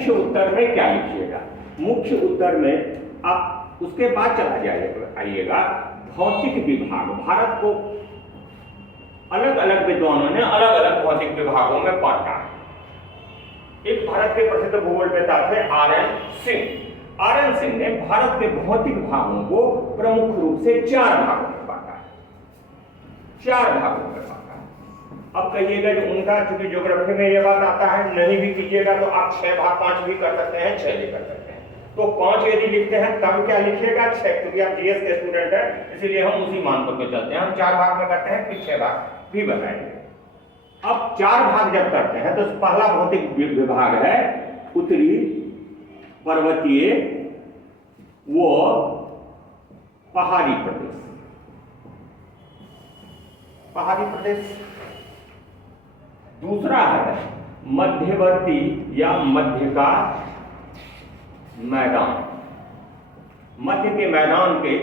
मुख्य उत्तर में क्या लिखिएगा? मुख्य उत्तर में आप उसके बाद चला आइएगा भौतिक विभाग। भारत को अलग अलग विद्वानों ने अलग अलग भौतिक विभागों में बांटा है। एक भारत के प्रसिद्ध भूगोलवेत्ता थे आर.एन. सिंह। आर.एन. सिंह ने भारत के भौतिक भागों को प्रमुख रूप से 4 भागों में बांटा है। 4 भागों में बांटा है। अब कहिएगा जो उनका, चूंकि ज्योग्राफी में ये बात आता है, नहीं भी कीजिएगा तो आप 6 भाग 5 भी कर सकते हैं, 6 भी कर सकते हैं। तो 5 यदि लिखते हैं तब क्या लिखिएगा? 6, क्योंकि आप जीएस के स्टूडेंट हैं, इसीलिए हम उसी मान पर के चलते हैं। हम 4 भाग में करते हैं, फिर 6 भाग भी बताएंगे। अब 4 भाग जब करते हैं तो पहला भौतिक विभाग है उत्तरी पर्वतीय व पहाड़ी प्रदेश। पहाड़ी प्रदेश। दूसरा है मध्यवर्ती या मध्य का मैदान। मध्य के मैदान के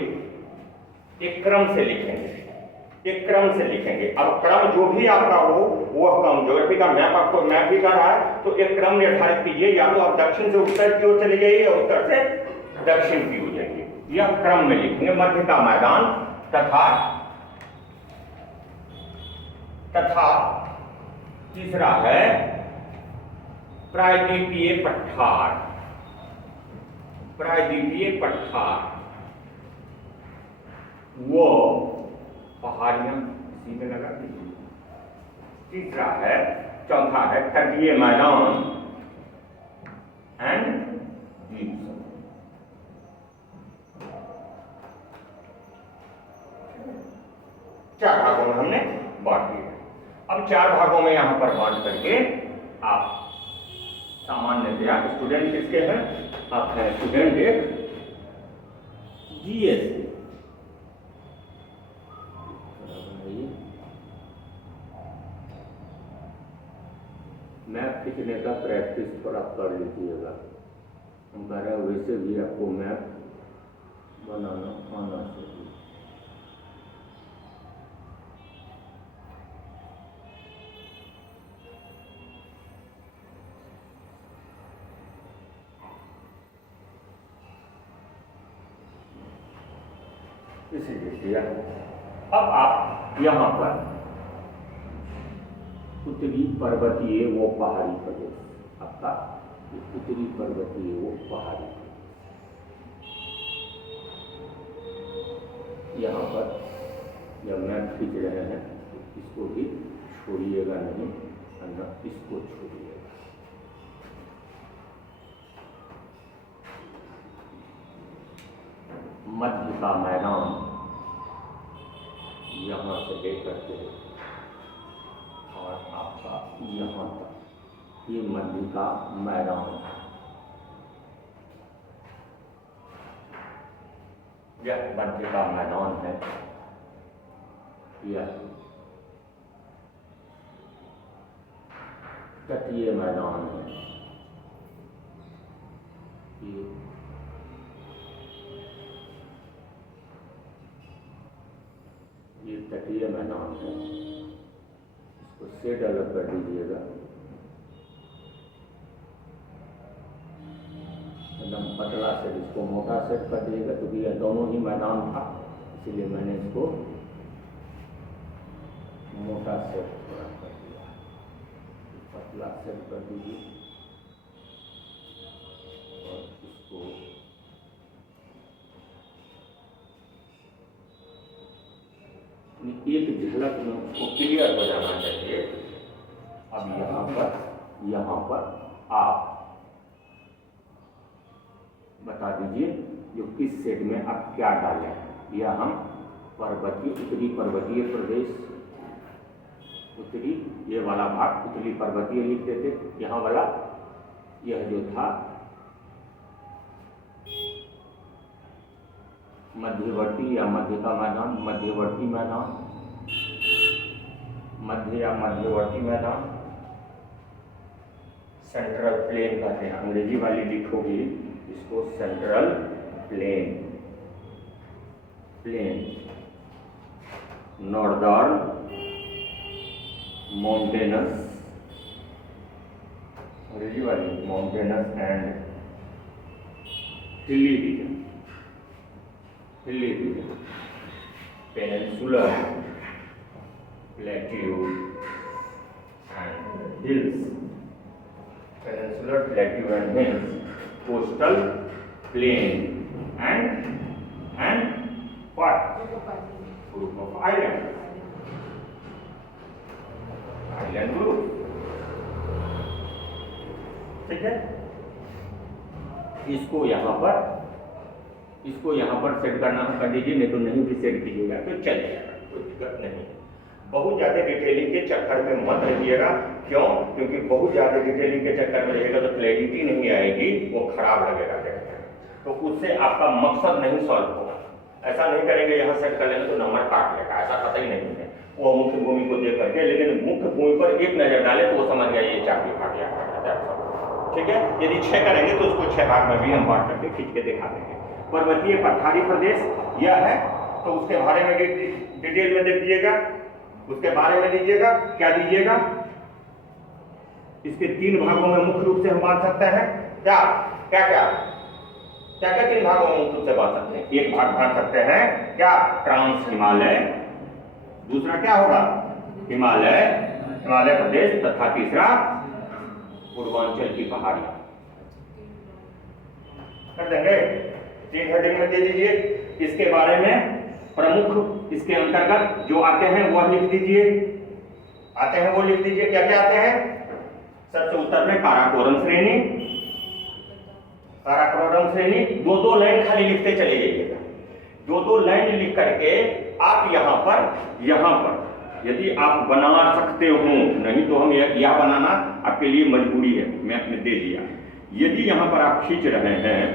एक क्रम से लिखेंगे, एक क्रम से लिखेंगे। अब क्रम जो भी आपका हो वह क्रम, ज्योग्राफी का मैप आपको मैप भी कर रहा है तो एक क्रम निर्धारित कीजिए। या तो आप दक्षिण से उत्तर की ओर चले जाइए या उत्तर से दक्षिण की ओर जाइए। यह क्रम में लिखेंगे मध्य का मैदान तथा तीसरा है प्रायद्वीपीय पठार। प्रायद्वीपीय पठार वो पहाड़ियां इसी में लगा दीजिए। तीसरा है, चौथा है तटीय मैदान एंड द्वीप समूह। 4 भागों में हमने बांट दिया। अब 4 भागों में यहां पर बांट करके आप सामान्यतया स्टूडेंट किसके हैं? आप हैं स्टूडेंट एक जीएस। मैप खींचने का प्रैक्टिस थोड़ा कर लीजिएगा। हम कह रहे हैं वैसे भी आपको मैप बनाना आना चाहिए। इसीलिए किया। अब आप यहाँ पर उत्तरी पर्वतीय वो पहाड़ी प्रदेश, आपका उत्तरी पर्वतीय वो पहाड़ी प्रदेश। यहाँ पर जब मैप खींच रहे हैं तो इसको भी छोड़िएगा नहीं, अन्ना इसको छोड़िएगा। मध्य का मैदान यहाँ से लेकर के और आपका यहाँ तक, ये मध्य का मैदान है। यह मध्य का मैदान है। यह तटीय मैदान है। ये तटीय मैदान है। इसको सेट अलग कर दीजिएगा, एकदम पतला सेट। इसको मोटा सेट कर दीजिएगा क्योंकि यह दोनों ही मैदान था, इसीलिए मैंने इसको मोटा सेट थोड़ा कर दिया। पतला सेट कर दीजिए और इसको एक झलक में उसको क्लियर हो जाना चाहिए। अब यहाँ पर आप बता दीजिए जो किस सेट में आप क्या डालें। यह हम पर्वतीय, उत्तरी पर्वतीय प्रदेश, उत्तरी ये वाला भाग उत्तरी पर्वतीय लिख देते। यहाँ वाला यह जो था मध्यवर्ती या मध्य का मैदान, मध्यवर्ती मैदान, मध्य या मध्यवर्ती मैदान, सेंट्रल प्लेन कहते हैं। अंग्रेजी वाली लिखोगी इसको central plain, plain, northern mountainous अंग्रेजी वाली mountainous and hilly region, hilly region, peninsular, plateau and hills, peninsular, plateau and hills, coastal plain and what? Group of island group, ठीक है। इसको यहाँ पर सेट करना कर दीजिए, नहीं तो नहीं भी सेट कीजिएगा तो चल जाएगा, कोई दिक्कत नहीं है। बहुत ज़्यादा डिटेलिंग के चक्कर में मत रहिएगा, क्यों? क्योंकि बहुत ज़्यादा डिटेलिंग के चक्कर में रहिएगा तो क्लैरिटी नहीं आएगी, वो खराब लगेगा देखने में, तो उससे आपका मकसद नहीं सॉल्व होगा। ऐसा नहीं करेंगे यहाँ सेट कर लेंगे तो नंबर काट लेगा, ऐसा कतई नहीं है। वो मुख्य भूमि को देख करके, लेकिन मुख्य भूमि पर एक नजर डाले तो वो समझ गया ये 4 विभाग गया, ठीक है। यदि 6 करेंगे तो उसको 6 भाग में भी हम बांट करके खींच के दिखा देंगे। पर्वतीय पठारी प्रदेश यह है, तो उसके बारे में डिटेल में देख लीजिएगा, उसके बारे में लीजिएगा, क्या दीजिएगा, इसके 3 भागों में मुख्य रूप से हम बांट सकते हैं। क्या क्या क्या क्या क्या 3 भागों में मुख्य रूप से बांट सकते हैं? एक भाग बांट सकते हैं क्या, ट्रांस हिमालय, दूसरा क्या होगा, हिमालय प्रदेश, तथा तीसरा पूर्वांचल की पहाड़ियां। कर देंगे, 3 हेडिंग में दे दीजिए। इसके बारे में प्रमुख, इसके अंतर्गत जो आते हैं वह लिख दीजिए, आते हैं वो लिख दीजिए। क्या क्या आते हैं? सबसे उत्तर में काराकोरम श्रेणी, काराकोरम श्रेणी, 2-2 लाइन खाली लिखते चले जाइएगा। 2-2 लाइन लिख करके आप यहाँ पर यदि आप बना सकते हो, नहीं तो हम यह बनाना आपके लिए मजबूरी है, मैं आपने दे दिया। यदि यहाँ पर आप खींच रहे हैं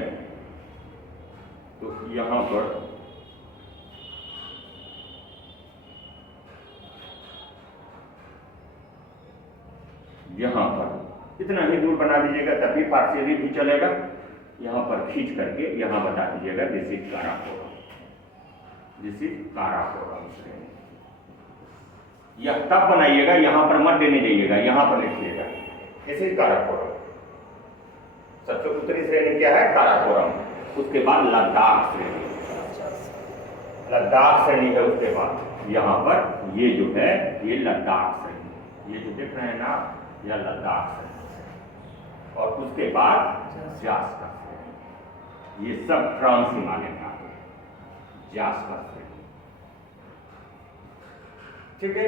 तो यहाँ पर इतना ही दूर बना दीजिएगा, तभी पार्शियली भी चलेगा। यहाँ पर खींच करके यहाँ बता दीजिएगा this is Karakoram, this is Karakoram श्रेणी। यह तब बनाइएगा, यहाँ पर मत देने जाइएगा, यहाँ पर लिखिएगा दिस इज काराकोरम। सबसे उत्तरी श्रेणी क्या है? काराकोरम। उसके बाद लद्दाख श्रेणी, लद्दाख श्रेणी है। उसके बाद यहाँ पर ये जो है ये लद्दाख श्रेणी, ये जो देख रहे हैं ना, यह लद्दाख श्रेणी। और उसके बाद जास्कर श्रेणी, ये सब ट्रांस हिमालयन का है, जास्कर श्रेणी, ठीक है।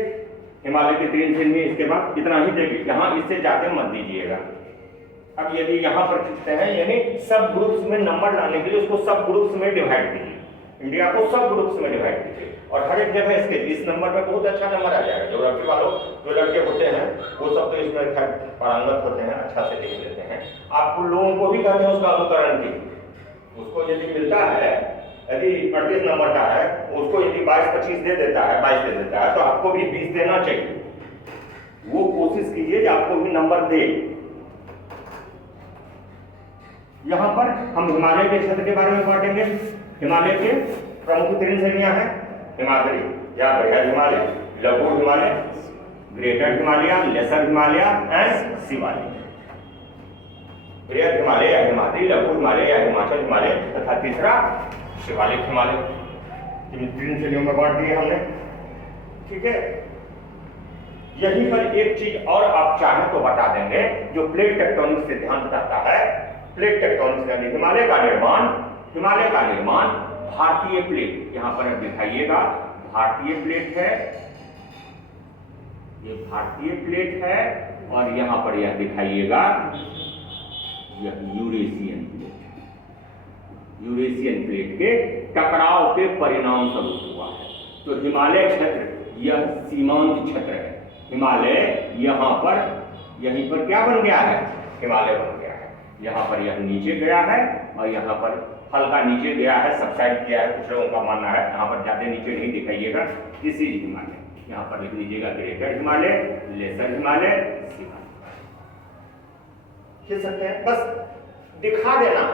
हिमालय के 3 श्रेणी, इसके बाद इतना ही देखिए, यहाँ इससे जाते मत दीजिएगा। अब यदि यहाँ पर खींचते हैं, यानी सब ग्रुप्स में नंबर लाने के लिए उसको सब ग्रुप्स में डिवाइड कीजिए, इंडिया को सब ग्रुप्स में डिवाइड कीजिए, और हर एक जगह इसके इस नंबर में बहुत अच्छा नंबर आ जाएगा। ज्योग्राफी वालों जो लड़के होते हैं वो सब तो इसमें पारंगत होते हैं, अच्छा से लिख लेते हैं। आप लोगों को भी कहते हैं उसका अनुकरण कीजिए। उसको यदि मिलता है, यदि 38 नंबर का है, उसको यदि 22-25 दे देता है, 22 दे देता है, तो आपको भी 20 देना चाहिए। वो कोशिश कीजिए कि आपको भी नंबर दे। यहाँ पर हम हिमालय के क्षेत्र के बारे में बांटेंगे। हिमालय के प्रमुख 3 श्रेणियां हैं, हिमाद्री या बृहद हिमालय, लघु Himalaya, greater Himalaya, lesser Himalaya and Shivalik. बृहद हिमालय या हिमाद्री, लघु हिमालय या हिमाचल हिमालय, तथा तीसरा शिवालिक हिमालय। 3 श्रेणियों में बांट दिए हमने, ठीक है। यहीं पर एक चीज और आप चाहें तो बता देंगे, जो प्लेट टेक्टोनिक सिद्धांत कहता है। प्लेट टेक्टोनिक्स यानी हिमालय का निर्माण भारतीय प्लेट, यहां पर आप दिखाइएगा, भारतीय प्लेट है, ये भारतीय प्लेट है, और यहां पर यह दिखाइएगा यह यूरेशियन प्लेट, यूरेशियन प्लेट के टकराव के परिणाम स्वरूप हुआ है। तो हिमालय क्षेत्र यह सीमांत क्षेत्र है। हिमालय यहां पर, यहीं पर क्या बन गया है? हिमालय बन गया है। यहाँ पर यह नीचे गया है और यहाँ पर हल्का नीचे गया है, सबसाइड किया है, कुछ लोगों का मानना है। यहाँ पर ज्यादा नीचे नहीं दिखाइएगा, दिस इज हिमालय। यहाँ पर लिख लीजिएगा ग्रेटर हिमालय, लेसर हिमालय, शिवालिक। लिख सकते हैं, बस दिखा देना।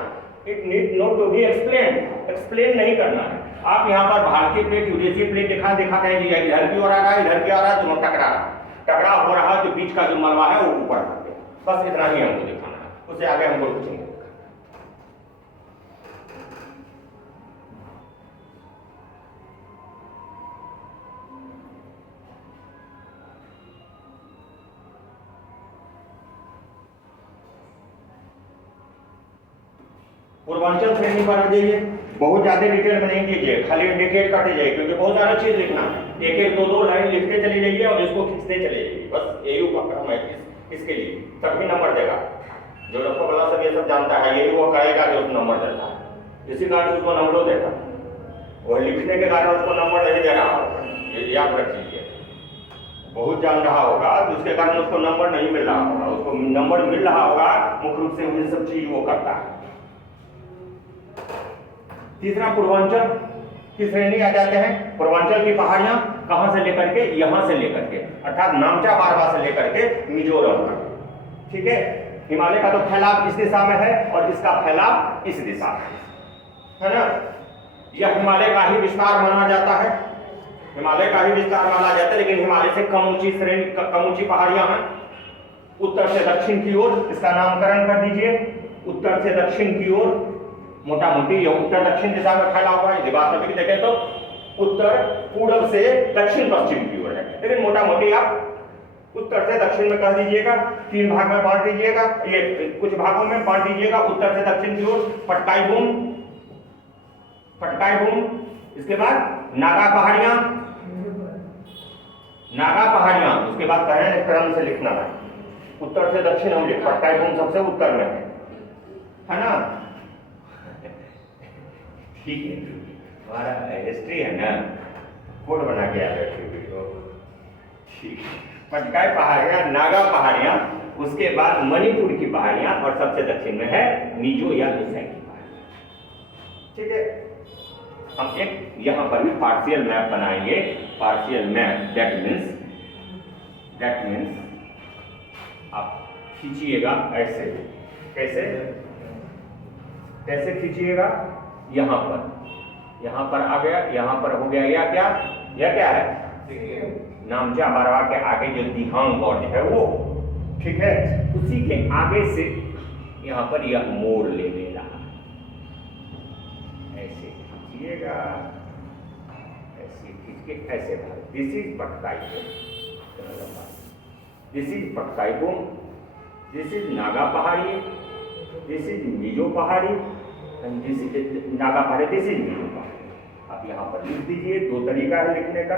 It need not to be explain नहीं करना है। आप यहाँ पर भारतीय प्लेट, यूरेशियन प्लेट दिखाते हैं, इधर की ओर आ रहा है, इधर की आ रहा है, दोनों टकराव हो रहा है, तो बीच का जो मलबा है वो ऊपर आ गया। बस इतना ही हमको दिखाना है, उससे आगे हमको कुछ नहीं दिखाना। पूर्वांचल श्रेणी पर आ जाइए, बहुत ज्यादा डिटेल में नहीं कीजिए, खाली इंडिकेट करते जाइए, क्योंकि बहुत सारा चीज लिखना है, एक एक दो दो लाइन लिखते चले जाइए और इसको खींचते चले जाइए, बस एयू का काम है इसके लिए, तभी नंबर देगा। जो रफा सब ये सब जानता है, यही वो करेगा जो उसको नंबर देता है, इसी कारण उसको नंबरों देता है, और लिखने के कारण उसको नंबर नहीं दे रहा होगा, ये याद रख लीजिए। बहुत जान रहा होगा तो उसके कारण उसको नंबर नहीं मिल रहा होगा, उसको नंबर मिल रहा होगा, मुख्य रूप से ये सब चीज वो करता है। तीसरा पूर्वांचल की श्रेणी आ जाते हैं। पूर्वांचल की पहाड़ियां कहां से लेकर के, यहां से लेकर के, अर्थात नामचा बारवा से लेकर के मिजोरम तक, ठीक है। हिमालय का तो फैलाव इस दिशा में है और इसका फैलाव इस दिशा में है ना। यह हिमालय का ही विस्तार माना जाता है, हिमालय का ही विस्तार माना जाता है, लेकिन हिमालय से कम ऊंची श्रेणी, कम ऊंची पहाड़ियां हैं। उत्तर से दक्षिण की ओर इसका नामकरण कर दीजिए, उत्तर से दक्षिण की ओर मोटा मोटी यह उत्तर दक्षिण दिशा में फैला हुआ है। यदि वास्तविक देखें तो उत्तर पूर्व से दक्षिण पश्चिम की ओर है, लेकिन मोटा मोटी आप उत्तर से दक्षिण में कह दीजिएगा, तीन भाग में बांट दीजिएगा, ये कुछ भागों में बांट दीजिएगा, उत्तर से दक्षिण की ओर पटकाई बूम, पटकाई बूम, इसके बाद नागा पहाड़ियां, नागा पहाड़ियां, उसके बाद पहले क्रम से लिखना है, उत्तर से दक्षिण हम लिख, पटकाई बूम सबसे उत्तर में है ना। ठीक है, हमारा हिस्ट्री है ना, कोड बना के आया है, ठीक है। पटकाई पहाड़ियां, नागा पहाड़ियां, उसके बाद मणिपुर की पहाड़ियां और सबसे दक्षिण में है मिजो या मिसाई की पहाड़ियां, ठीक है। हम एक यहां पर भी पार्शियल मैप बनाएंगे, पार्शियल मैप, दैट मीन्स आप खींचिएगा ऐसे, कैसे कैसे खींचिएगा, यहां पर आ गया, यहां पर हो गया, यह क्या है, नामचा बारवा के आगे जो दिहांग गॉड है वो, ठीक है, उसी के आगे से यहां पर यह मोड़ ले रहा है, ऐसे खींचिएगा, ऐसे खींच के ऐसे भाग, this is Patkai boom, this is Patkai boom, this is Naga पहाड़ी, दिस इज मिजो पहाड़ी, नागा पहाड़ी, दिस इज मिजो पहाड़ी। आप यहाँ पर लिख दीजिए, दो तरीका है लिखने का,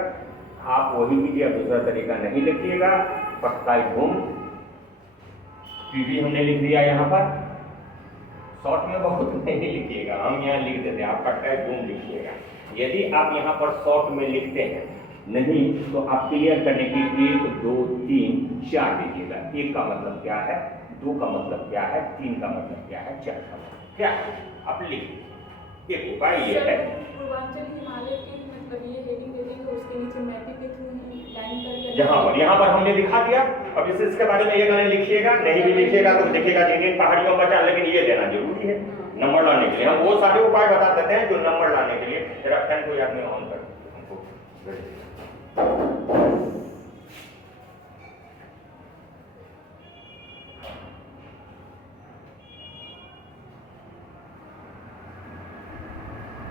आप वही कीजिए, दूसरा तरीका नहीं लिखिएगा। पटकाई बूम पीवी हमने लिख दिया, यहाँ पर शॉर्ट में बहुत नहीं लिखिएगा, हम यहाँ लिख देते हैं, आप पटकाई बूम लिखिएगा। यदि आप यहाँ पर शॉर्ट में लिखते हैं नहीं तो आप क्लियर करने की 1 2 3 4 दीजिएगा। 1 का मतलब क्या है, 2 का मतलब क्या है, 3 का मतलब क्या है, 4 का मतलब क्या है, आप लिख। एक उपाय ये है, पूर्वांचल हिमालय के मतलब ये हेडिंग है, उसके नीचे मैपिंग के थ्रू लाइन कर, यहाँ पर हमने दिखा दिया। अब इसके बारे में एक लाइन लिखिएगा, नहीं भी लिखिएगा तो देखिएगा जिन पहाड़ियों का, लेकिन ये देना जरूरी है नंबर लाने के लिए। हम वो सारे उपाय बता देते हैं जो नंबर लाने के लिए। जरा फैन को याद में ऑन कर हमको,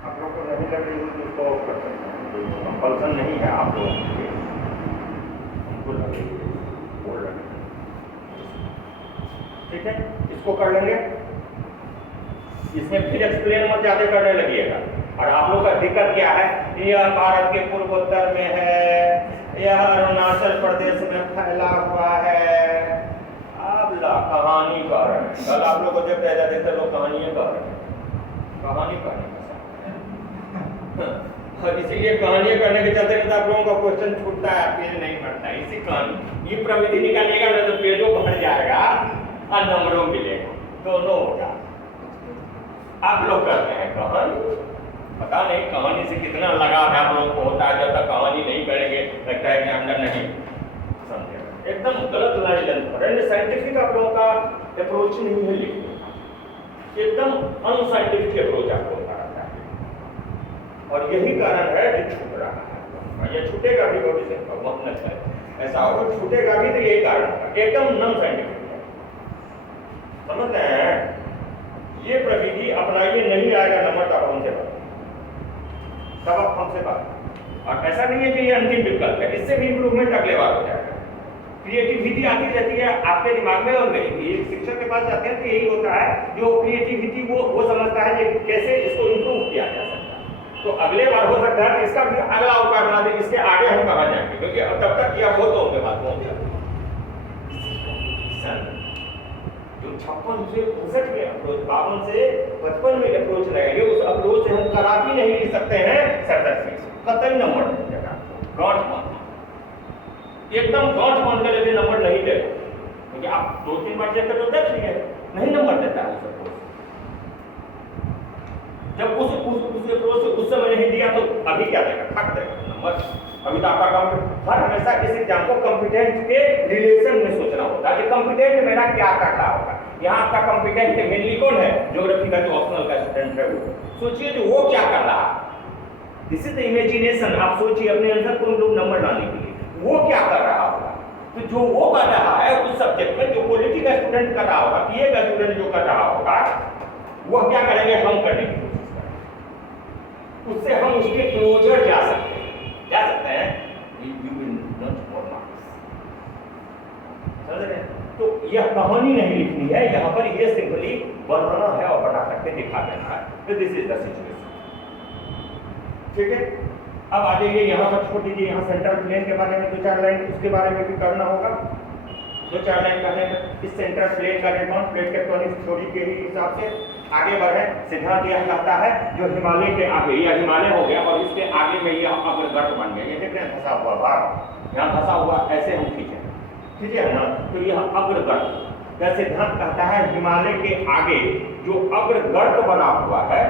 आप लोग को नहीं लग रही हो तो उसको ऑफ कर सकते हैं, कंपल्सन नहीं है आप लोगों के लिए, हमको लग रही है, बोल रहे हैं, ठीक है। इसको कर लेंगे, इसमें फिर एक्सप्लेन मत ज्यादा करने लगिएगा। और आप लोग का दिक्कत क्या है, यह भारत के पूर्वोत्तर में है, यह अरुणाचल प्रदेश में फैला हुआ है। अब कहानी कह रहे हैं, कल आप लोग को जब पैदा देते लोग कहानी कह रहे हैं, कहानी कहने और इसीलिए कहानियां करने के चलते रहता आप लोगों का क्वेश्चन छूटता है, पेज नहीं बढ़ता है। इसी कहानी ये प्रविधि निकालिएगा ना तो पेजों बढ़ जाएगा और नंबरों मिलेगा, दोनों होगा। आप लोग करते हैं कहानी, पता नहीं कहानी से कितना लगाव है आप लोगों को होता है। जब तक कहानी नहीं करेंगे लगता है कि अंदर नहीं समझे, एकदम गलत लाइन लेंथ। साइंटिफिक आप लोगों का अप्रोच नहीं है, लिखने एकदम अनसाइंटिफिक अप्रोच आप लोगों का रहता है, और यही कारण है कि छूट रहा है। ये छूटेगा भी भविष्य का बहुत अच्छा है, ऐसा होगा छूटेगा भी तो यही कारण है, एकदम नॉन साइंटिफिक है। समझ रहे हैं? ये प्रविधि अपनाइए, नहीं आएगा नंबर तब हमसे बात, तब आप हमसे बात। और ऐसा नहीं है कि ये अंतिम विकल्प है, इससे भी इंप्रूवमेंट अगले बार हो जाएगा। क्रिएटिविटी आती रहती है आपके दिमाग में, और मेरी भी शिक्षक के पास जाते हैं तो यही होता है, जो क्रिएटिविटी वो समझता है कि कैसे इसको इंप्रूव किया जा सकता है। तो अगले बार हो सकता है कि इसका भी अगला उपाय बना दें, इसके आगे हम कहाँ जाएंगे, क्योंकि अब तब तक किया वो तो उनके बात पहुंच गया। जो 56 से 59 में अप्रोच, 52 से 55 में अप्रोच लगाएंगे, उस अप्रोच से हम करा भी नहीं लिख सकते हैं 67 फीस, कतई नंबर नहीं देगा, गांठ मान एकदम गांठ मान कर यदि नंबर नहीं देगा, क्योंकि आप 2-3 बार चेक कर तो देख लिए नहीं नंबर देता है उस अप्रोच। जब उस अप्रोच उस समय नहीं दिया तो अभी क्या देगा, खट देगा नंबर। अभी तो आपका काम हर हमेशा इस एग्जाम को कॉम्पिटेंट के रिलेशन में सोचना होता है कि कॉम्पिटेंट मेरा क्या कर रहा होगा। यहाँ आपका कॉम्पिटेंट मेनली कौन है, ज्योग्राफी का जो ऑप्शनल का स्टूडेंट है वो। सोचिए कि वो क्या कर रहा है, दिस इज द इमेजिनेशन। आप सोचिए अपने आंसर को लोग नंबर लाने के लिए वो क्या कर रहा होगा। तो जो वो कर रहा है उस सब्जेक्ट में, जो पॉलिटी का स्टूडेंट कर रहा होगा, पीए का स्टूडेंट जो कर रहा होगा, वो क्या करेंगे, हम करने की कोशिश करेंगे, उससे हम उसके क्लोजर जा सकते हैं। तो यह कहानी नहीं लिखनी है, यहाँ पर ये सिंपली बनाना है और बना करके दिखा देना है। तो दिस इज द सिचुएशन, ठीक है। अब आ जाइए यहाँ पर, छोड़ दीजिए, यहाँ सेंट्रल प्लेन के बारे में 2-4 लाइन उसके बारे में भी करना होगा। 2-4 लाइन करने में इस सेंट्रल प्लेन का निर्माण प्लेट टेक्टोनिक्स थ्योरी के ही हिसाब से आगे बढ़े। सिद्धांत यह कहता है जो हिमालय के आगे, या हिमालय हो गया और इसके आगे में यह अग्रगर्त बन गया, ये देख रहे हैं फंसा हुआ भाग, यहाँ फंसा हुआ, ऐसे हम खींचे है ना, तो यह अग्रगर्त का सिद्धांत कहता है हिमालय के आगे जो अग्रगर्त बना हुआ है,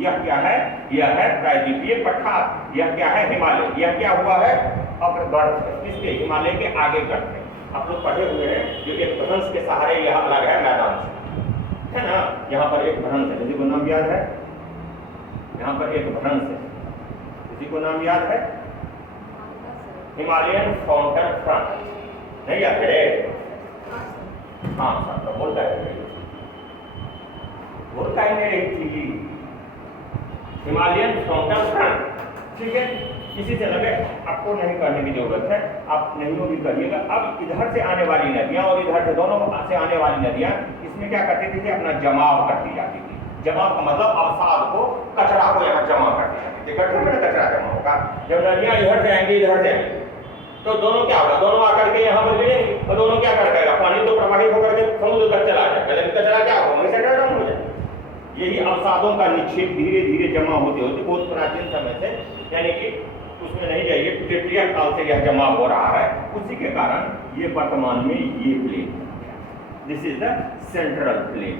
यह क्या है, यह है प्रायद्वीपीय पठार। यह क्या है, हिमालय। यह क्या हुआ है, अग्रगर्त है, इसके हिमालय के आगे गर्त है। आप लोग पढ़े हुए हैं, जो एक भ्रंश के सहारे यह अलग है मैदान से, है ना। यहाँ पर एक भ्रंश है, किसी को नाम याद है, यहाँ पर एक भ्रंश है, किसी को नाम याद है, हिमालयन फाउंटेन फ्रंट, नहीं याद है? हाँ सर, तो बोलता है, बोलता ही नहीं रही थी, हिमालयन फाउंटेन फ्रंट, ठीक है। किसी से लगे आपको नहीं करने की जरूरत है, आप नहीं भी करिएगा। अब इधर से आने वाली नदियां और इधर से, दोनों से आने वाली नदियां, इसमें क्या करती थी, अपना जमाव करती जाती थी। जमाव का मतलब अवसाद को, कचरा को यहाँ जमा करती जाती थी। गड्ढे में कचरा जमा होगा, जब नदियां इधर से आएंगी, इधर से आएंगी, तो दोनों क्या होगा, दोनों आकर के यहाँ पर गिरेंगे और दोनों क्या कर देगा, पानी तो प्रवाहित होकर के समुद्र तक चला जाएगा, लेकिन कचरा क्या होगा, वहीं से डाउन हो जाएगा। यही अवसादों का निक्षेप धीरे धीरे जमा होते होते बहुत प्राचीन समय से, यानी कि उसमें नहीं जाइए, प्लेटियन काल से यह जमा हो रहा है। उसी के कारण ये वर्तमान में ये plain, this is the central plain,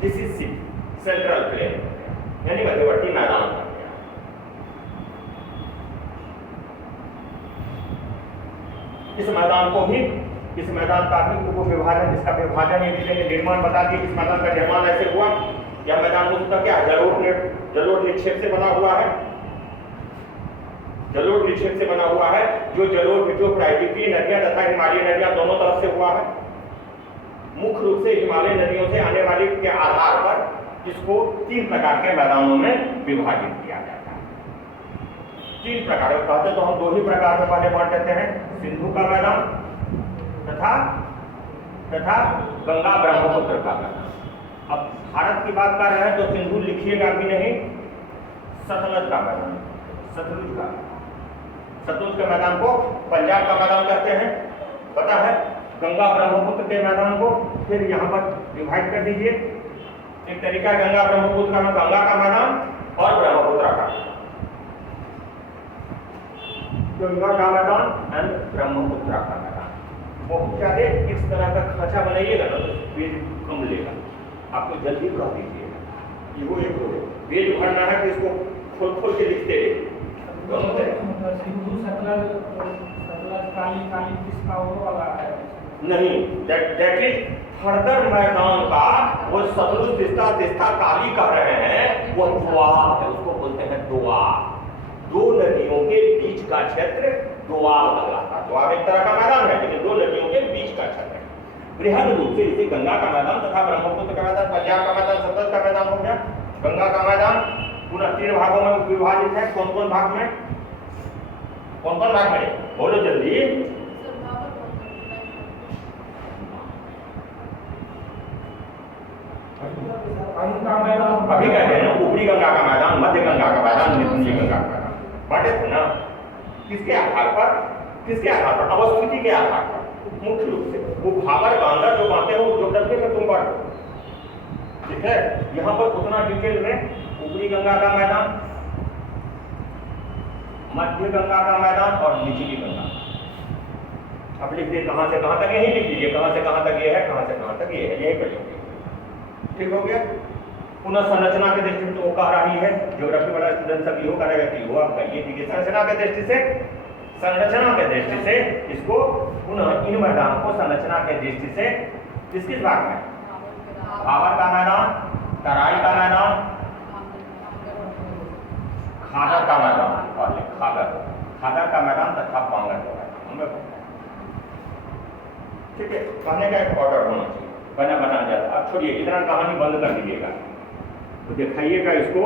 this is central plain, यानी मध्यवर्ती मैदान। इस मैदान को भी, इस मैदान का भी को विभाजन, इसका विभाजन यदि निर्माण बता दिए, इस मैदान का निर्माण ऐसे हुआ। यह मैदान मुख्यतः क्या जलोढ़ निक्षेप से बना हुआ है, जलोढ़ निक्षेप से बना हुआ है, जो जलोढ़ जो प्रायद्वीपीय नदियां तथा हिमालयी नदियां दोनों तरफ से हुआ है। मुख्य रूप से हिमालय नदियों से आने वाली के आधार पर इसको 3 प्रकार के मैदानों में विभाजित किया जाता है। 3 प्रकार कहते तो हम 2 ही प्रकार में पहले बांट देते हैं, सिंधु का मैदान तथा गंगा ब्रह्मपुत्र का मैदान। अब भारत की बात कर रहे हैं तो सिंधु लिखिएगा भी नहीं, सतलज का मैदान, सतलुज के मैदान को पंजाब का मैदान कहते हैं, पता है। गंगा ब्रह्मपुत्र के मैदान को फिर यहाँ पर डिवाइड कर दीजिए। एक तरीका है गंगा ब्रह्मपुत्र का, गंगा का मैदान और ब्रह्मपुत्र का, गंगा का मैदान एंड ब्रह्मपुत्र का मैदान। बहुत ज्यादा इस तरह का खांचा बनाइएगा ना तो पेज कम लेगा, आपको जल्दी भर दीजिएगा। ये वो एक पेज भरना है तो इसको खोल खोल के लिखते रहिए। सिंधु सतलज काली काली किसका वो वाला है? नहीं, दैट इज फर्दर मैदान का, वो सतलुज तिस्ता काली कह रहे हैं, वो दोआब है, उसको बोलते हैं दोआब। 2 नदियों के बीच का क्षेत्र दोआब कहलाता है। दोआब एक तरह का मैदान है, लेकिन 2 नदियों के बीच का क्षेत्र है। बृहद रूप से, जैसे गंगा का मैदान तथा ब्रह्मपुत्र का मैदान, पंजाब का मैदान, सतलज का मैदान हो गया। गंगा का मैदान पूरा 3 भागों में विभाजित है। कौन कौन भाग में, कौन कौन भाग में, बोलो जल्दी। अभी कहते हैं ना, ऊपरी गंगा का मैदान, मध्य गंगा का मैदान, निचली गंगा का मैदान बांटे थे ना। किसके आधार पर, किसके आधार पर, अवस्थिति के आधार पर मुख्य रूप से। वो भाबर बांधा जो बांधते हो ज्योग्राफी में तुम पढ़ो, ठीक है। यहाँ पर उतना डिटेल में ऊपरी गंगा का मैदान, मध्य गंगा का मैदान और निचली गंगा। अब लिख दिए कहां से कहां तक, यही लिख लीजिए, कहां से कहां तक ये है, कहां से कहां तक ये है, यही कर लीजिए, ठीक हो गया। पुनः संरचना के दृष्टि से तो वो कह रही है, ज्योग्राफी वाला स्टूडेंट सब ये करेगा कि वो आप कहिए, ठीक है। संरचना के दृष्टि से, संरचना के दृष्टि से इसको पुनः इन मैदानों को संरचना के दृष्टि से किस किस भाग में, भाबर का मैदान, तराई का मैदान, खागर का मैदान, और खागर, खागर का मैदान तथा बांगर का मैदान, ठीक है। कहने का एक ऑर्डर होना चाहिए, बना बनाया जाता। अब छोड़िए, इतना कहानी बंद कर दीजिएगा, तो दिखाइएगा इसको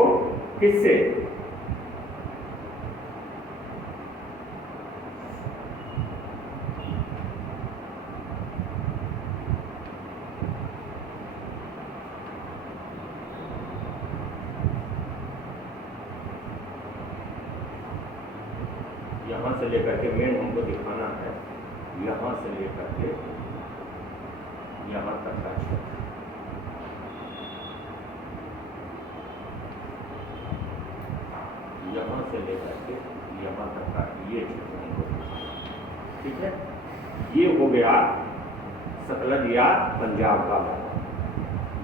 किससे, यहां से लेकर के मेन हमको दिखाना है, यहां से लेकर के यहां तक का क्षेत्र, यहां से लेकर के यहां तक का ये क्षेत्र हमको दिखाना, ठीक है। ये हो गया सतलज या पंजाब का मैदान,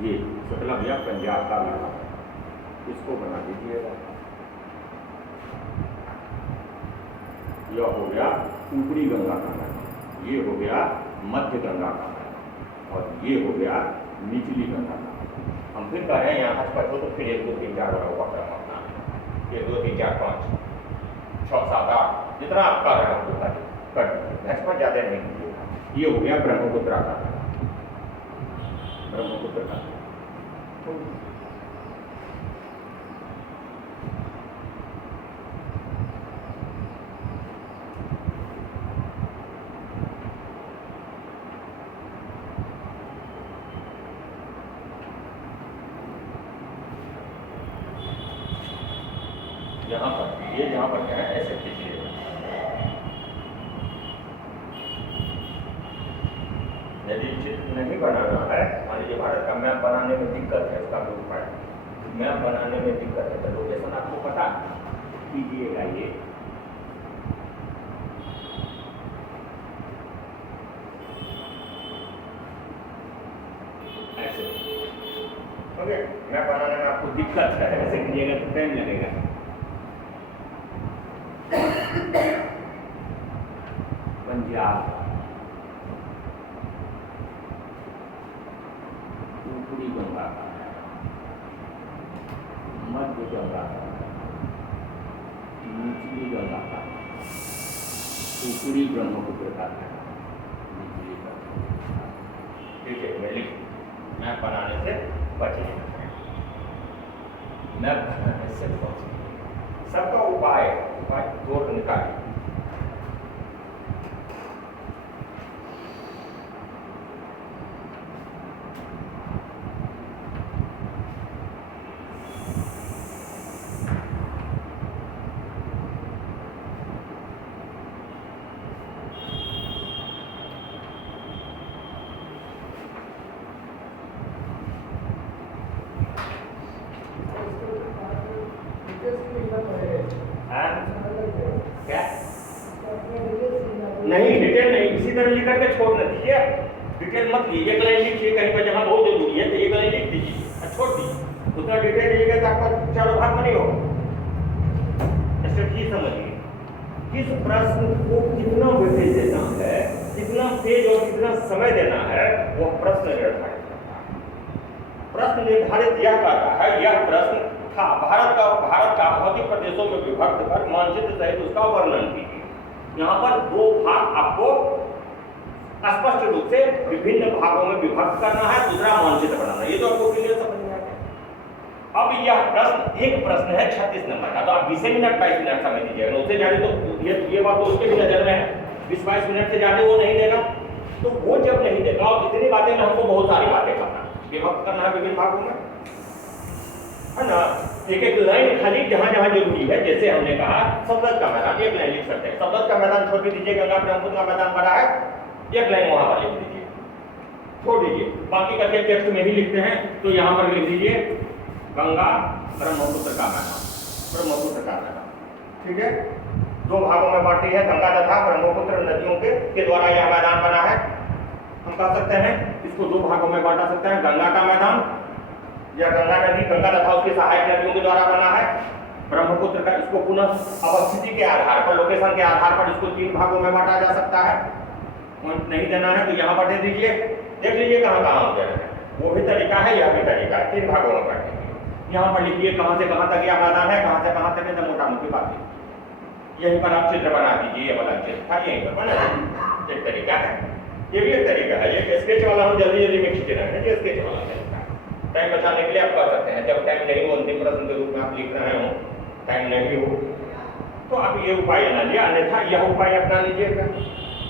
ये सतलज या पंजाब का मैदान, इसको बना दीजिएगा। यह हो गया ऊपरी गंगा का मैदान, ये हो गया मध्य गंगा का मैदान, और ये हो गया निचली गंगा का। हम फिर कह रहे हैं यहाँ पर हो तो फिर 1 2 3 4 वाला हुआ क्रम अपना 1 2 3 4 5 6 7 8 जितना आप कर रहे हो कर पर ज्यादा नहीं कीजिएगा। ये हो गया ब्रह्मपुत्र का, ब्रह्मपुत्र का। यहाँ पर ये जहाँ पर क्या है ऐसे कीजिए, यदि चित्र नहीं बनाना है, मान लीजिए भारत का मैप बनाने में दिक्कत है, उसका भी उपाय, मैप बनाने में दिक्कत है तो लोकेशन आपको पता कीजिएगा। ये ऐसे ओके, मैप बनाने में आपको दिक्कत है, ऐसे कीजिएगा तो टाइम लगेगा। पंजाब, ऊपरी गंगा का, मध्य गंगा का, निचली गंगा का, ऊपरी ब्रह्मपुत्र का, निचली गंगा। ठीक है, मैं लिख मैप बनाने से बचिए, मैप बनाने से बचिए। सबका उपाय जोड़ निकालिए। नहीं डिटेल नहीं, इसी तरह लिख करके छोड़ दीजिए, डिटेल मत लीजिए। एक लाइन लिखिए कहीं पर जहाँ बहुत जरूरी है तो एक लाइन लिख दीजिए और छोड़ दीजिए। उतना डिटेल लीजिएगा तो आपका चारों भाग में नहीं होगा। ठीक समझिए, किस प्रश्न को कितना वेटेज देना है, कितना पेज और कितना समय देना है, वो प्रश्न निर्धारित करता है। प्रश्न निर्धारित यह करता है, यह प्रश्न था भारत का भौतिक प्रदेशों में विभक्त कर मानचित्र सहित उसका वर्णन कीजिए। यहाँ पर 2 भाग आपको स्पष्ट रूप से विभिन्न भागों में विभक्त करना है, दूसरा मानचित्र बनाना है। ये तो आपको क्लियर समझ में आ गया। अब यह प्रश्न एक प्रश्न है 36 नंबर का, तो आप 20 मिनट 22 मिनट समय दीजिएगा, उससे ज्यादा तो ये बात तो उसके भी नजर में है, 20-22 मिनट से ज्यादा वो नहीं देगा। तो वो जब नहीं देगा और इतनी बातें में हमको बहुत सारी बातें करना है, विभक्त करना है विभिन्न भागों में, है ना। एक एक लाइन खाली जहां जहां जरूरी है, जैसे हमने कहा सतलज का मैदान, एक लाइन लिख सकते हैं, सतलज का मैदान छोड़ दीजिए, गंगा ब्रह्मपुत्र का मैदान बड़ा है, एक लाइन वहां पर लिख दीजिए, छोड़ दीजिए, बाकी का टेक्स्ट में ही लिखते हैं। तो यहाँ पर लिख दीजिए गंगा ब्रह्मपुत्र का मैदान, ब्रह्मपुत्र का मैदान, ठीक है। दो भागों में बांटी है, गंगा तथा ब्रह्मपुत्र नदियों के द्वारा यह मैदान बना है। हम कह सकते हैं इसको दो भागों में बांटा सकते हैं, गंगा का मैदान या गंगा नदी, गंगा तथा उसकी सहायक नदियों के द्वारा बना है। ब्रह्मपुत्र का, इसको पुनः अवस्थिति के आधार पर, लोकेशन के आधार पर इसको 3 भागों में बांटा जा सकता है। पॉइंट नहीं देना है तो यहाँ पर दे दीजिए, देख लीजिए कहाँ कहाँ हो जाए, वो भी तरीका है, यह भी तरीका है, 3 भागों में बांटेंगे। यहाँ पर लिखिए कहाँ से कहाँ तक यह मैदान है, कहाँ से कहाँ तक है, मोटा मोटी बात है। यहीं पर आप चित्र बना दीजिए, ये वाला चित्र था यहीं पर बना दीजिए, एक तरीका है, ये भी एक तरीका है। ये स्केच वाला हम जल्दी जल्दी में खींच रहे हैं, ये स्केच वाला तरीका है। टाइम बचाने के लिए आप कर सकते हैं, जब टाइम नहीं हो, अंतिम प्रश्न के रूप में आप लिख रहे हो, टाइम नहीं हो तो आप ये उपाय बना लिया, अन्यथा यह उपाय अपना लीजिएगा।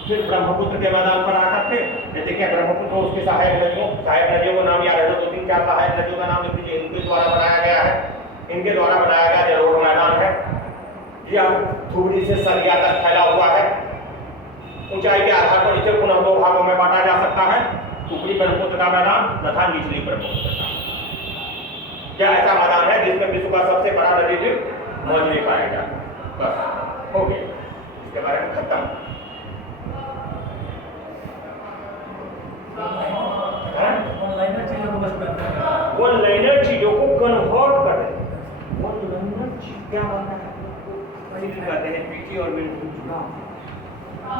फिर ब्रह्मपुत्र के मैदान पर आकर के देखिए, ब्रह्मपुत्र उसकी सहायक नदियों का नाम याद है तो 2-3-4 सहायक नदियों का नाम लिख दीजिए, इनके द्वारा बनाया गया है, इनके द्वारा बनाया गया जलोढ़ मैदान है। यह धुबरी से सरिया तक फैला हुआ है। ऊंचाई के आधार पर इसे पुनः 2 भागों में बांटा जा सकता है, ऊपरी ब्रह्मपुत्र का मैदान तथा निचली ब्रह्मपुत्र का। क्या ऐसा मैदान है जिसमें विश्व का सबसे बड़ा नदी द्वीप मौजूद पाया जाता है? बस हो गया, इसके बारे में खत्म। वो लाइनर चीजों को कन्वर्ट कर रहे हैं। वो लाइनर चीज क्या होता है? कहते हैं पीटी और मिनट जुड़ा,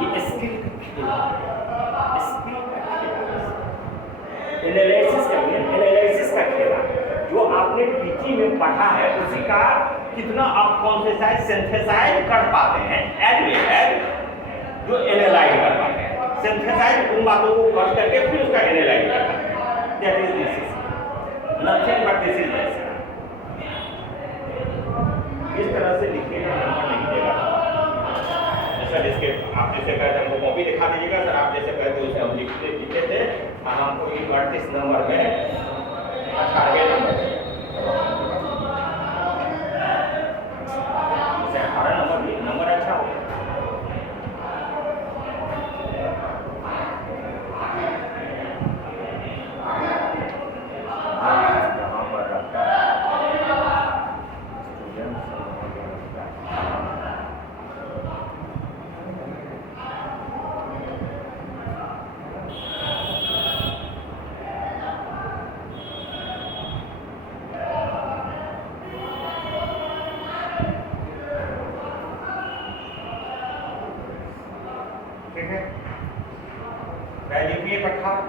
ये स्किल का खेल, स्किल का खेल, एनालिसिस का खेल। जो आपने पीटी में पढ़ा है उसी का कितना आप कॉन्सेसाइज सिंथेसाइज कर पाते हैं, एज जो एनालाइज कर पाते हैं, सिंथेसाइज उन बातों को कर करके फिर उसका एनालाइज कर पाते हैं। That is this, nothing but this is this. इस तरह से लिखिएगा, नंबर नहीं देगा सर। इसके आप जैसे कहते हैं हमको कॉपी दिखा दीजिएगा सर, आप जैसे कहते उसे हम लिखते थे, हमको 38 नंबर में 18वें नंबर से 18 नंबर भी नंबर अच्छा हो।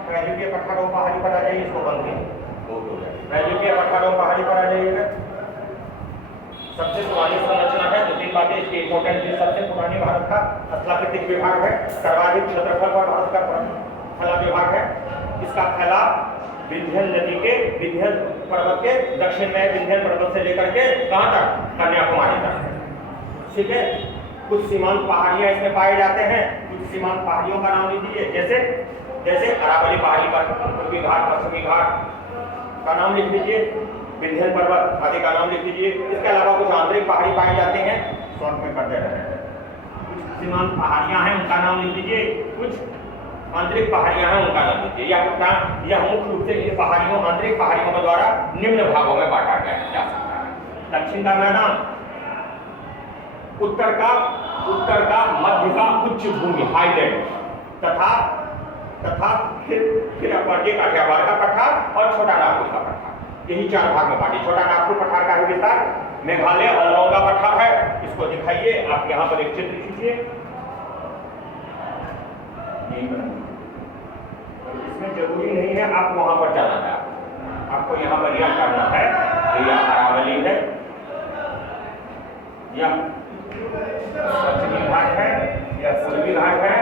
राजकीय पठारों पहाड़ी पर आ जाइए, इसको बंद कीजिए। राजकीय पठारों पहाड़ी पर आ जाइएगा। सबसे पुरानी संरचना है, 2-3 बातें इसकी इंपॉर्टेंट है। सबसे पुरानी भारत का स्थलाकृतिक विभाग है, सर्वाधिक क्षेत्रफल पर भारत का फैला विभाग है। इसका फैलाव विंध्य नदी के विंध्य पर्वत के दक्षिण में, विंध्य पर्वत से लेकर के कहाँ तक, कन्याकुमारी तक, ठीक है। कुछ सीमांत पहाड़ियां इसमें पाए जाते हैं, कुछ सीमांत पहाड़ियों का नाम लिख दीजिए, जैसे अरावली पहाड़ी पर, पूर्वी घाट, पश्चिमी घाट का नाम लिख दीजिए, विंध्य पर्वत आदि का नाम लिख दीजिए। इसके अलावा कुछ आंतरिक पहाड़ी पाए जाते हैं, शॉर्ट में कर दे रहे हैं। कुछ सीमांत पहाड़ियां हैं, उनका नाम लिख दीजिए, कुछ आंतरिक पहाड़ियां हैं, उनका नाम लिखिए। यह मुख्य रूप से इन पहाड़ियों, आंतरिक पहाड़ियों के द्वारा निम्न भागों में बांटा जा सकता है। दक्षिण का मैदान, उत्तर का मध्य का उच्च भूमि हाईलैंड तथा फिर अपवर्गीय काठियावाड़ का पठार और छोटा नागपुर का पठार, यही 4 भाग में बांटी। छोटा नागपुर पठार का ही विस्तार मेघालय और लौंग का पठार है, इसको दिखाइए। आप यहाँ पर एक चित्र खींचिए, इसमें जरूरी नहीं है आप वहां पर जाना है, आपको यहाँ पर यह करना है। यह अरावली है, यह पश्चिमी घाट है, यह पूर्वी घाट है,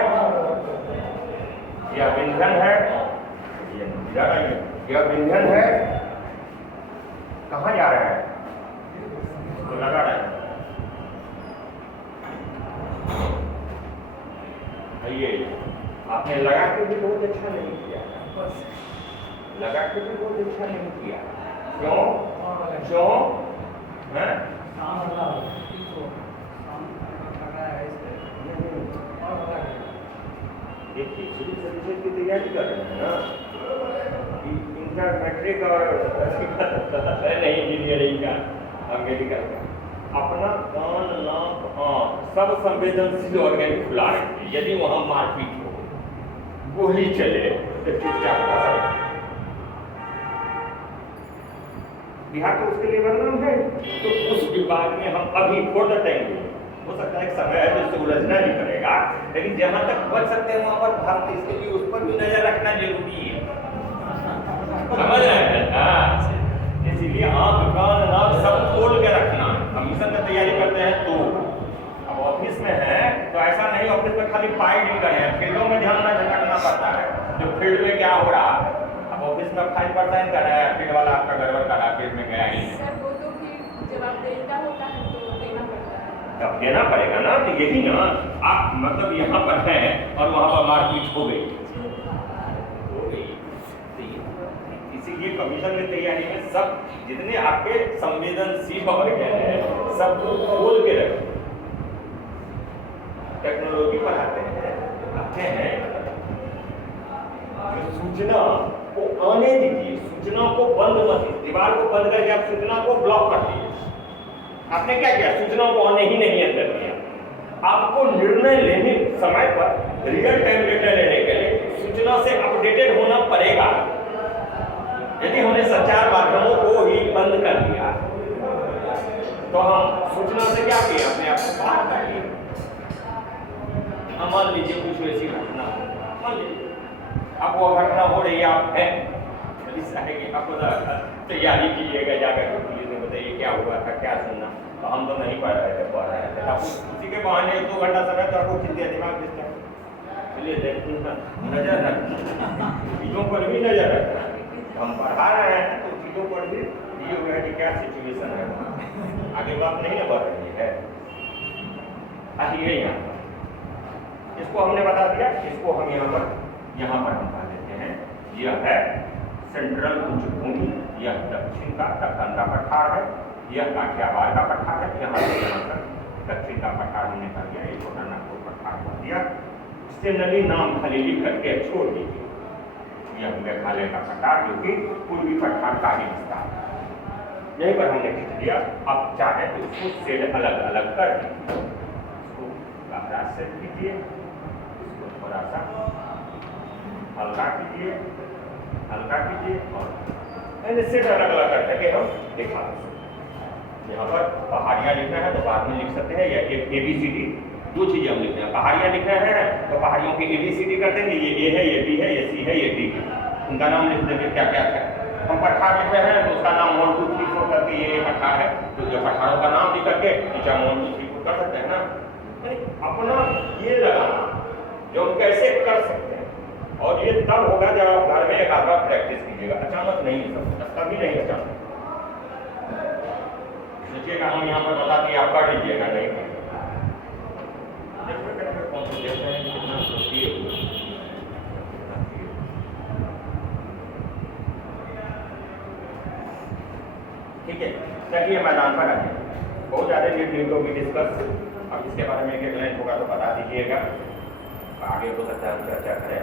यह विंध्यन है, ये इधर आइए, यह विंध्यन है, कहाँ जा रहे हैं? तो लगा रहे हैं, ये आपने लगा के भी बहुत अच्छा नहीं किया, लगा के भी बहुत अच्छा नहीं किया। क्यों? क्यों? हैं? देखिए सिविल सर्विसेज की तैयारी कर रहे हैं ना, इंटर मैट्रिक और नहीं इंजीनियरिंग का और मेडिकल का, अपना कान नाक आँख सब संवेदनशील ऑर्गन खुला रखिए। यदि वहाँ मारपीट हो, गोली चले तो चुपचाप खा सकते। बिहार तो उसके लिए बदनाम है, तो उस विभाग में हम अभी फोड़ देंगे। हो सकता है समय है तो उलझना नहीं पड़ेगा, लेकिन जहाँ तक बच सकते हैं वहाँ पर भारत इसके लिए उस पर भी नजर रखना जरूरी है, समझ रहे हैं? हाँ, इसीलिए आँख कान नाक सब खोल के रखना। हम मिशन की तैयारी करते हैं तो अब ऑफिस में है तो ऐसा नहीं ऑफिस में खाली फाइल नहीं करें, फील्डों में ध्यान न झटकना पड़ता है, जो फील्ड में क्या हो रहा है। अब ऑफिस में फाइल पर साइन कर रहा है, फील्ड वाला आपका गड़बड़ कर रहा है, फील्ड में गया ही नहीं। सर वो तो फिर जवाब देना होता है तो देना पड़ता है। अब देना पड़ेगा ना, तो यही ना आप मतलब यहाँ पर हैं और वहाँ पर मारपीट हो गई। इसीलिए कमीशन की तैयारी में सब जितने आपके संवेदनशील ऑर्गन है सबको खोल के रखें। टेक्नोलॉजी पढ़ाते हैं सूचना को आने दीजिए, सूचना को बंद मत कीजिए, दीवार को बंद करके आप सूचना को ब्लॉक कर दीजिए। आपने क्या किया? सूचनाओं को आने ही नहीं अंदर दिया। आपको निर्णय लेने समय पर रियल टाइम निर्णय लेने के लिए सूचना से अपडेटेड होना पड़ेगा। यदि हमने संचार माध्यमों को ही बंद कर दिया तो हम सूचना से क्या किए? अपने आप को बाहर कर लिए। मान लीजिए कुछ ऐसी घटना, मान लीजिए अब वो घटना हो रही है, आप हैं आपको तैयारी कीजिएगा, जाकर पुलिस में बताइए क्या हुआ था, क्या सुनना। तो हम तो नहीं पढ़ रहे थे, पढ़ रहे थे। आप उसी के बहाने 1-2 घंटा समय तो आपको खिंच दिया दिमाग में, चलिए देखना, नजर रखना, चीज़ों पर भी नजर रखना। हम पढ़ा रहे हैं तो चीज़ों पर भी ये हुआ है कि क्या सिचुएशन है, आगे बात नहीं ना बढ़ रही है। आइए यहाँ इसको हमने बता दिया, इसको हम यहाँ पर हम पढ़ लेते हैं। यह है सेंट्रल उच्चभूमि, यह दक्षिण का दक्कन का पठार है, यह काठियावाड़ का पठार है। यहाँ से यहाँ तक दक्षिण का पठार हमने कर दिया, ये छोटा नागपुर पठार कर दिया। इससे नली नाम खाली लिख करके छोड़ दीजिए। यह मेघालय का पठार जो कि पूर्वी पठार का ही हिस्सा है, यहीं पर हमने खींच दिया। अब चाहे तो इसको शेड अलग अलग कर दीजिए, इसको गहरा सेट कीजिए, इसको थोड़ा सा हल्का कीजिए, हल्का कीजिए और सेट अलग अलग करके हम दिखा सकते। यहाँ पर पहाड़ियाँ लिखना है तो बाद में लिख सकते हैं, या एक ABCD 2 चीज़ें हम लिखते हैं। पहाड़ियाँ लिख रहे हैं तो पहाड़ियों की ABCD कर देंगे, ये A है, ये B है, ये C है, ये D है, उनका नाम लिख देंगे क्या क्या है। हम पठार लिख रहे हैं तो उसका नाम 1 2 3 4 करके ये पठार है, तो जो पठारों का नाम लिख करके नीचे 1 2 3 4 कर सकते हैं ना। अपना ये लगाना जो कैसे कर सकते हैं, और ये तब होगा जब आप घर में एक आधा प्रैक्टिस कीजिएगा, अचानक नहीं सब कभी नहीं अचानक। सोचिएगा हम यहाँ पर बता दिए आप कर लीजिएगा, नहीं कौन से देखते हैं कितना ठीक है। चलिए मैदान पर आइए, बहुत ज़्यादा नीट होगी डिस्कस। अब इसके बारे में एक लाइन होगा तो बता दीजिएगा, आगे हो सकता है हम चर्चा करें,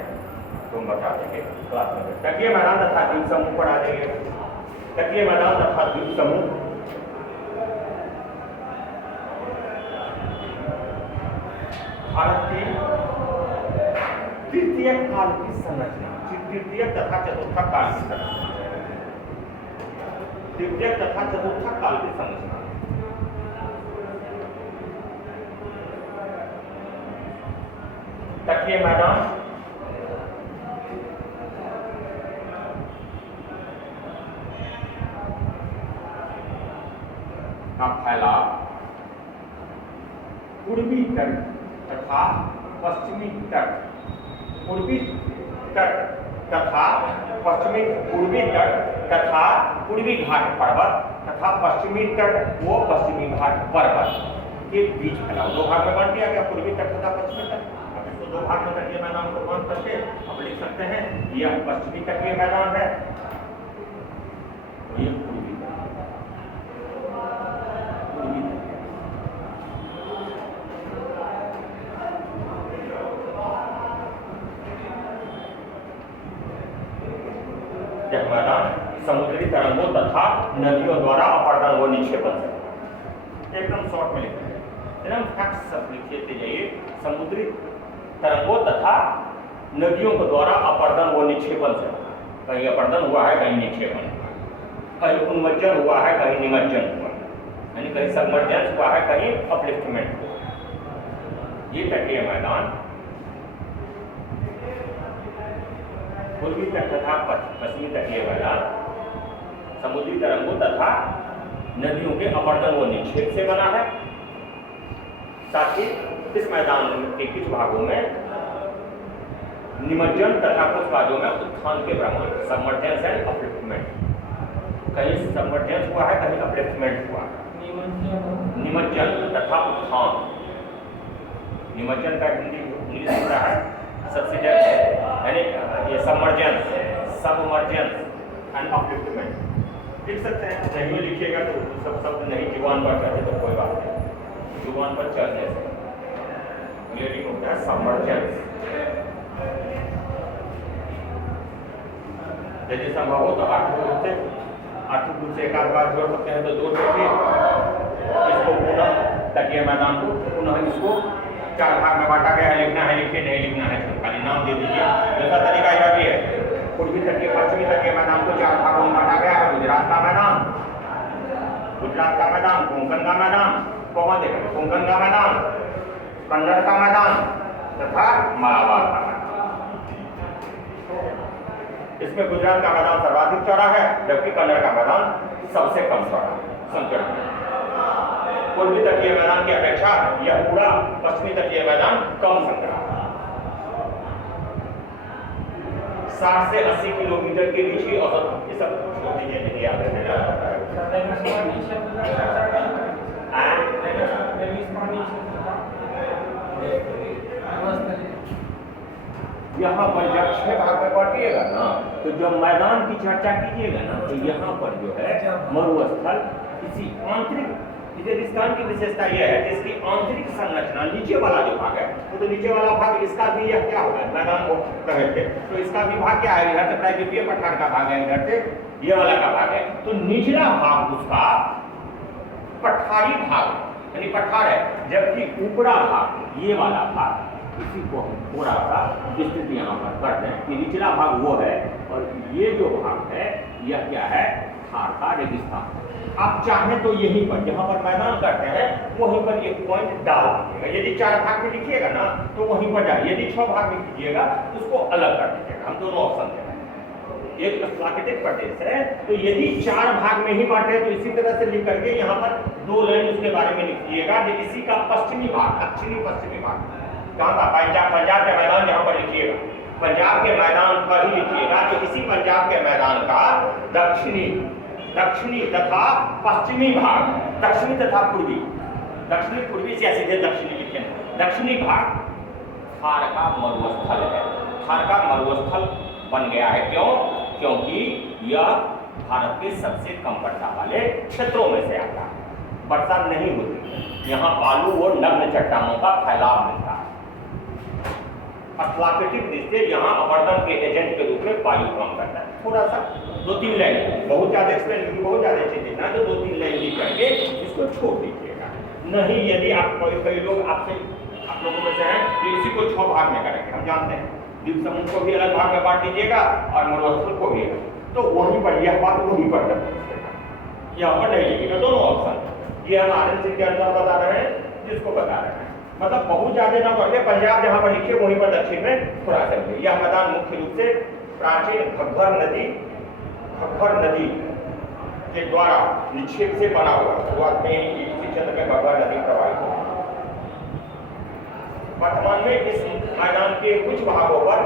तुम बता देंगे क्लास में। तटीय मैदान तथा द्वीप समूह पढ़ा देंगे। तटीय मैदान तथा द्वीप समूह भारत की तृतीय काल की संरचना, तृतीय तथा चतुर्थ काल की संरचना, तृतीय तथा चतुर्थ काल की संरचना। तटीय मैदान का फैलाव पूर्वी तट तथा पश्चिमी तट, पूर्वी तट तथा पश्चिमी पूर्वी तट तथा पूर्वी घाट पर्वत तथा पश्चिमी तट व पश्चिमी घाट पर्वत के बीच फैला। दो भाग में बांट दिया गया, पूर्वी तट तथा पश्चिमी तट। अब इसको दो भाग में तटीय मैदान को बांट करके अब लिख सकते हैं यह पश्चिमी तटीय मैदान है, ये पूर्वी तट। यह मैदान समुद्री तरंगों तथा नदियों द्वारा अपर्दन व निक्षेपण से। एकदम शॉर्ट में लिखते हैं, एकदम फैक्ट सब लिखते जाइए। समुद्री तरंगों तथा नदियों के द्वारा अपर्दन व निक्षेपण से। कहीं अपर्दन हुआ है, कहीं निक्षेपण हुआ है, कहीं उन्मज्जन हुआ है, कहीं निमज्जन हुआ है, यानी कहीं सबमर्जेंस हुआ है, कहीं अपलिफ्टमेंट हुआ है। ये तटीय मैदान पूर्वी तट तथा पश्चिमी तटीय मैदान समुद्री तरंगों तथा नदियों के अपर्दन व निक्षेप से बना है। साथ ही इस मैदान के कुछ भागों में निमज्जन तथा कुछ भागों में उत्थान के ब्रह्मांड, सबमर्जेंस एंड अपलिफ्टमेंट। कहीं सबमर्जेंस हुआ है, कहीं अपलिफ्टमेंट हुआ है। निमज्जन तथा उत्थान, निमज्जन का हिंदी इंग्लिश होता है सब्सिडेंस, यानी ये सबमर्जेंस एंड अपलिफ्टमेंट। लिख सकते हैं, नहीं लिखिएगा तो सब शब्द नहीं जुबान पर चढ़े तो कोई बात नहीं, जुबान पर चढ़ने से क्लियरिंग होता है सबमर्जेंस। यदि संभव हो तो आर्थिक रूप से एक आध बार जोड़ सकते हैं तो जोड़ सकते हैं। इसको पुनः तटीय मैदान को पुनः इसको चार भाग में बांटा गया है, लिखना है लिखिए, नहीं लिखना है तो खाली नाम दे दीजिए। दूसरा तरीका यह भी है, पूर्वी तटीय पश्चिमी तटीय मैदान को चार भागों में बांटा गया है। गुजरात का मैदान, कोंकण का मैदान, कोंकण का मैदान, कन्नड़ का मैदान तथा मालाबार का मैदान। इसमें गुजरात का मैदान सर्वाधिक चौड़ा है, जबकि कन्नड़ का मैदान सबसे कम चौड़ा संकीर्ण। पूर्वी तटीय मैदान की अपेक्षा यह पूरा पश्चिमी तटीय मैदान कम संकरा, 60 से 80 किलोमीटर के बीच की औसत। ये सब छोड़ दीजिए, नहीं याद रहने जाता है। यहाँ पर जब 6 भाग में बांटिएगा ना, तो जब मैदान की चर्चा कीजिएगा ना, तो यहाँ पर जो है मरुस्थल किसी आंतरिक, रेगिस्तान की विशेषता यह है कि इसकी आंतरिक संरचना, नीचे वाला जो भाग है वो तो नीचे वाला भाग इसका भी यह क्या होगा, मैदान को कहे थे तो इसका भी भाग क्या है, इधर से प्रायद्वीपीय पठार का भाग है, इधर से ये वाला का भाग है। तो निचला भाग उसका पठारी भाग यानी पठार है, जबकि ऊपरा भाग ये वाला भाग, इसी को हम थोड़ा सा विस्तृत यहाँ पर कर दें कि निचला भाग वो है और ये जो भाग है यह क्या है, थार का रेगिस्तान। आप चाहें तो यहीं पर जहां पर मैदान करते हैं वहीं पर एक पॉइंट डाल दीजिएगा। यदि 4 भाग में लिखिएगा ना तो वहीं पर जाए, यदि 6 भाग में कीजिएगा तो उसको अलग कर दीजिएगा। हम दोनों ऑप्शन दे रहे हैं। एक प्राकृतिक प्रदेश है तो यदि 4 भाग में ही बांटे तो इसी तरह से लिख करके यहाँ पर 2 लाइन उसके बारे में लिख दीजिएगा कि इसी का पश्चिमी भाग, दक्षिणी पश्चिमी भाग कहाँ का, पंजाब के मैदान यहाँ पर लिखिएगा, पंजाब के मैदान पर ही लिखिएगा। तो इसी पंजाब के मैदान का दक्षिणी तथा पश्चिमी भाग, दक्षिणी तथा पूर्वी, दक्षिणी पूर्वी से सीधे दक्षिणी लिखे, दक्षिणी भाग थार का मरुस्थल है। थार का मरुस्थल बन गया है, क्यों? क्योंकि यह भारत के सबसे कम वर्षा वाले क्षेत्रों में से आता है। वर्षा नहीं होती, यहाँ बालू और नग्न चट्टानों का फैलाव मिलता है। अथलापेटिक दृष्टि यहाँ अपर्दन के एजेंट के रूप में वायु काम करता है। थोड़ा सा 2-3 लाइन, बहुत ज्यादा एक्सप्लेन, बहुत ज्यादा चीज लिखना है तो 2-3 लाइन लिख करके इसको छोड़ दीजिएगा। नहीं, यदि आप कई लोग आपसे, आप लोगों में से हैं तो इसी को 6 भाग में करेंगे, हम जानते हैं। द्वीप समूह को भी अलग भाग में बांट दीजिएगा और मरुस्थल को भी, तो वहीं पर यह बात वहीं पर कर दीजिएगा, यहाँ पर नहीं लिखिएगा। दोनों ऑप्शन ये हम आरएनसी के अनुसार बता रहे हैं, जिसको बता रहे हैं, मतलब बहुत ज्यादा ना करके पंजाब जहां पर लिखिए वहीं पर दक्षिण में थोड़ा सा लिखिए। यह मैदान मुख्य रूप से प्राचीन घग्गर नदी के द्वारा निक्षेप से बना हुआ। शुरुआत में इसी क्षेत्र में घग्गर नदी प्रवाहित हुई। वर्तमान में इस मैदान के कुछ भागों पर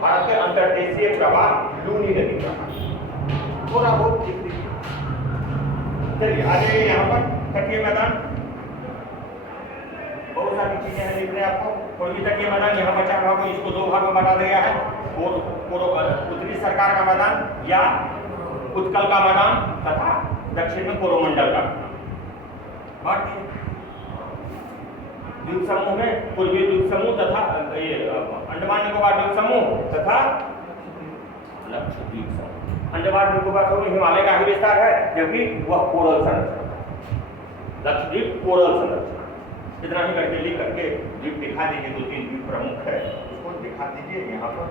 भारत के अंतर्देशीय प्रवाह लूनी नदी का थोड़ा बहुत दिख दीजिए। चलिए आगे यहाँ पर तटीय मैदान, बहुत सारी चीजें हैं लिख रहे हैं आपको। पूर्वी तटीय मैदान यहाँ बचा भागों, इसको दो भागों में बांटा गया है। उत्तरी सरकार का मैदान या उत्कल का मैदान तथा दक्षिण में कोरोमंडल का बांट दिया। द्वीप समूह में पूर्वी द्वीप समूह तथा ये अंडमान निकोबार द्वीप समूह तथा लक्षद्वीप समूह। अंडमान निकोबार समूह हिमालय का ही विस्तार है, जबकि वह कोरल संरचना, लक्षद्वीप कोरल संरचना। इतना ही करके लिख करके द्वीप दिखा दीजिए, 2-3 द्वीप प्रमुख है, उसको दिखा दीजिए यहाँ पर।